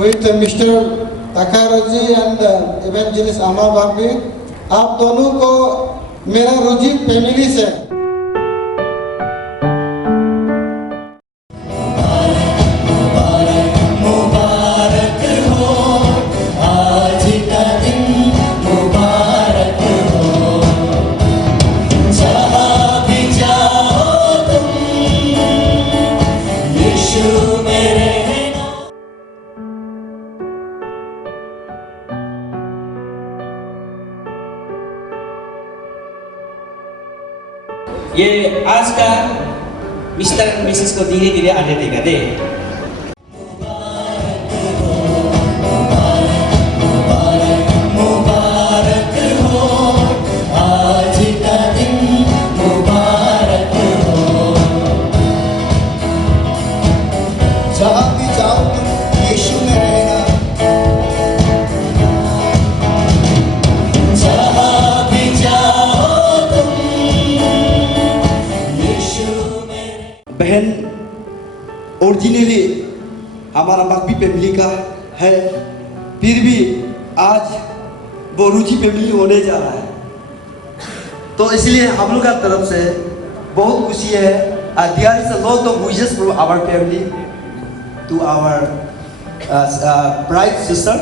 with Mr. Takaroji and Evangelist Ama Bhabhi। आप दोनों को मेरा रुचि फैमिली से ये आज का मिस्टर एंड मिसेस को धीरे धीरे आने देगा दे। जहाँ भी जाओ तुम यीशु में रहना। जहाँ भी जाओ तुम यीशु में। बहन ओरिजिनली हमारा मकबी फैमिली का है, फिर भी आज वो रुचि फैमिली होने जा रहा है, तो इसलिए हम लोग का तरफ से बहुत खुशी है। There is a lot of wishes from our family to our bride sister,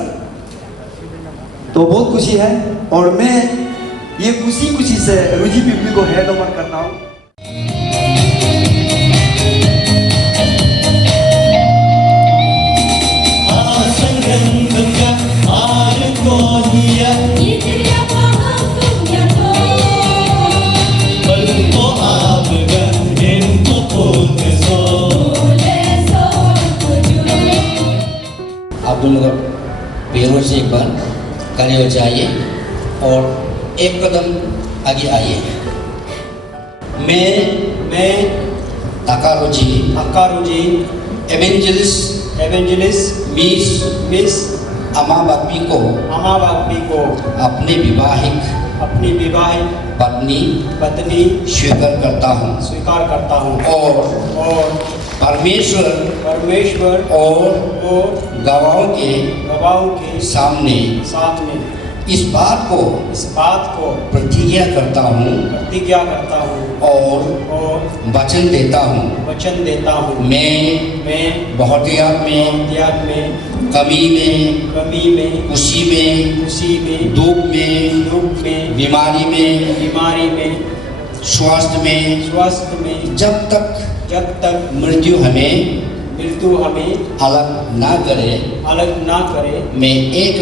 तो बहुत खुशी है और मैं ये खुशी से रुचि फैमिली को हैंड ओवर करता हूँ। आप दोनों का पैरों से एक बार खड़े हो जाइए और एक कदम आगे आइए। मैं तकारोजी एवेंजलिस्ट मिस अमा बापी को अपने विवाहिक पत्नी स्वीकार करता हूँ और परमेश्वर और गवाहों के सामने इस बात को प्रतिज्ञा करता हूँ और वचन देता हूँ मैं बहुतायत में कमी में खुशी में दुख में बीमारी में स्वास्थ्य में जब तक मृत्यु हमें अलग ना करे मैं एक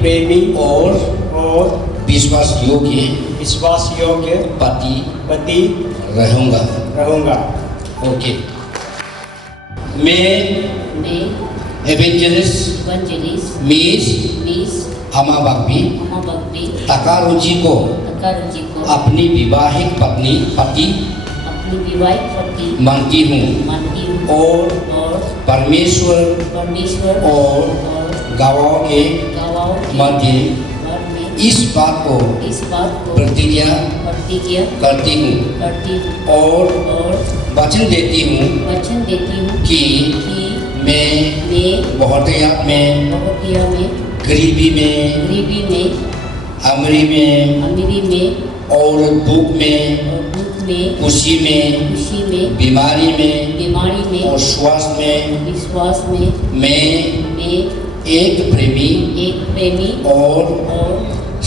प्रेमी और विश्वास योग्य पति रहूंगा। ओके। मैं एवेंजलिस्ट मिस अमा बापी तकारोजी को अपनी विवाहिक पति मानती हूँ और परमेश्वर और गवाहों के मध्य इस बात को प्रतिज्ञा करती हूँ और वचन देती हूँ कि मैं बहुतायत में गरीबी में अमीरी में और दुख में खुशी में बीमारी में और विश्वास में मैं एक प्रेमी और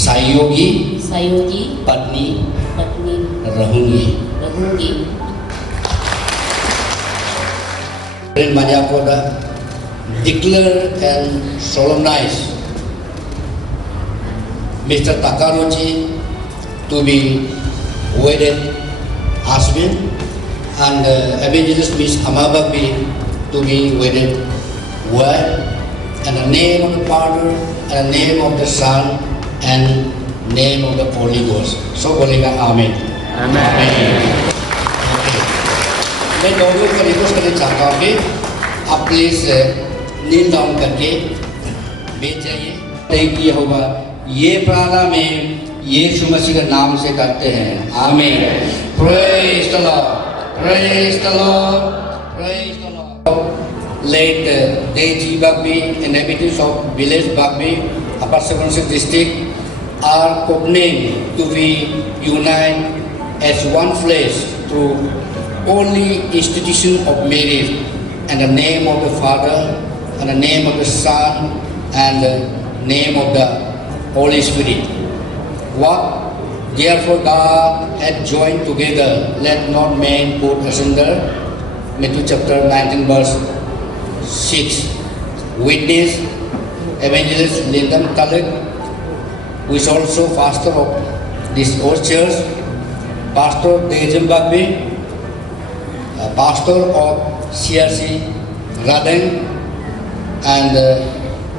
सहयोगी पत्नी रहूंगी। Majakoda declare and solemnize Mr. Takaroji to be wedded husband and Evangelist Miss Amababi to be wedded wife, and the name of the Father and the name of the Son and name of the Holy Ghost. So बोलेगा आमीन। आमीन। मैं दोनों को request करना चाहता हूँ कि आप प्लीज नील डाउन करके बैठ जाइए। तय किया होगा ये प्रार्थना में यीशु मसीह के नाम से करते हैं, आमीन। Praise the Lord, praise the Lord, praise the Lord. late Deji Bagbi, inhabitants of village Bagbi, Upper Subansiri district, are covenant to be united as one flesh through only institution of marriage and the name of the Father and the name of the Son and the name of the Holy Spirit. What therefore God had joined together, let not man put asunder. Matthew chapter 19 verse 6. Witness Evangelist Lyndon Talek, who is also pastor of this old church, Pastor Dejan Bagbi, pastor of CRC Radeng, and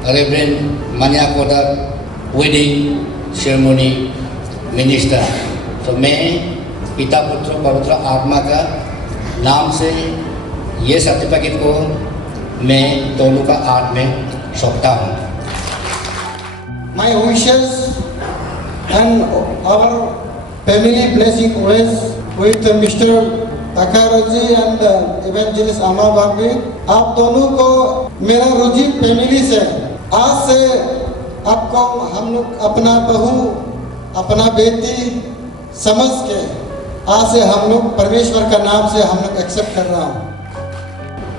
Reverend Maniakoda, wedding ceremony minister. तो मैं पिता पुत्र पवित्र आत्मा का नाम से ये सर्टिफिकेट को मैं दोनों का हाथ में सौंपता हूँ. My wishes and our family blessing always with Mr. Takaroji and Evangelist Amma Bagbi. आप दोनों को मेरा रुचि फैमिली से आज से आपको हम लोग अपना बहू अपना बेटी समझ के आज से हम लोग परमेश्वर का नाम से हम लोग एक्सेप्ट कर रहा हूँ.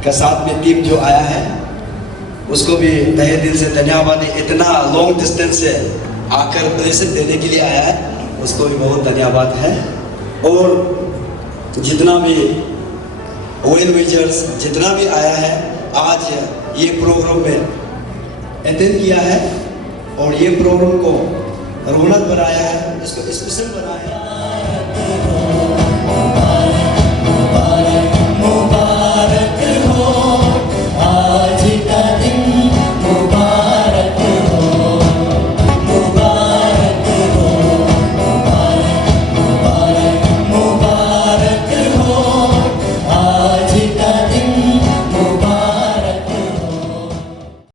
के साथ में टीम जो आया है उसको भी तहे दिल से धन्यवाद. इतना लॉन्ग डिस्टेंस से आकर ब्लेसिंग देने के लिए आया है, उसको भी बहुत धन्यवाद है. और जितना भी वेल विशर्स जितना भी आया है आज ये प्रोग्राम में अटेंड किया है और ये प्रोग्राम को रौनक बनाया है, इसको स्पेशल बनाया है.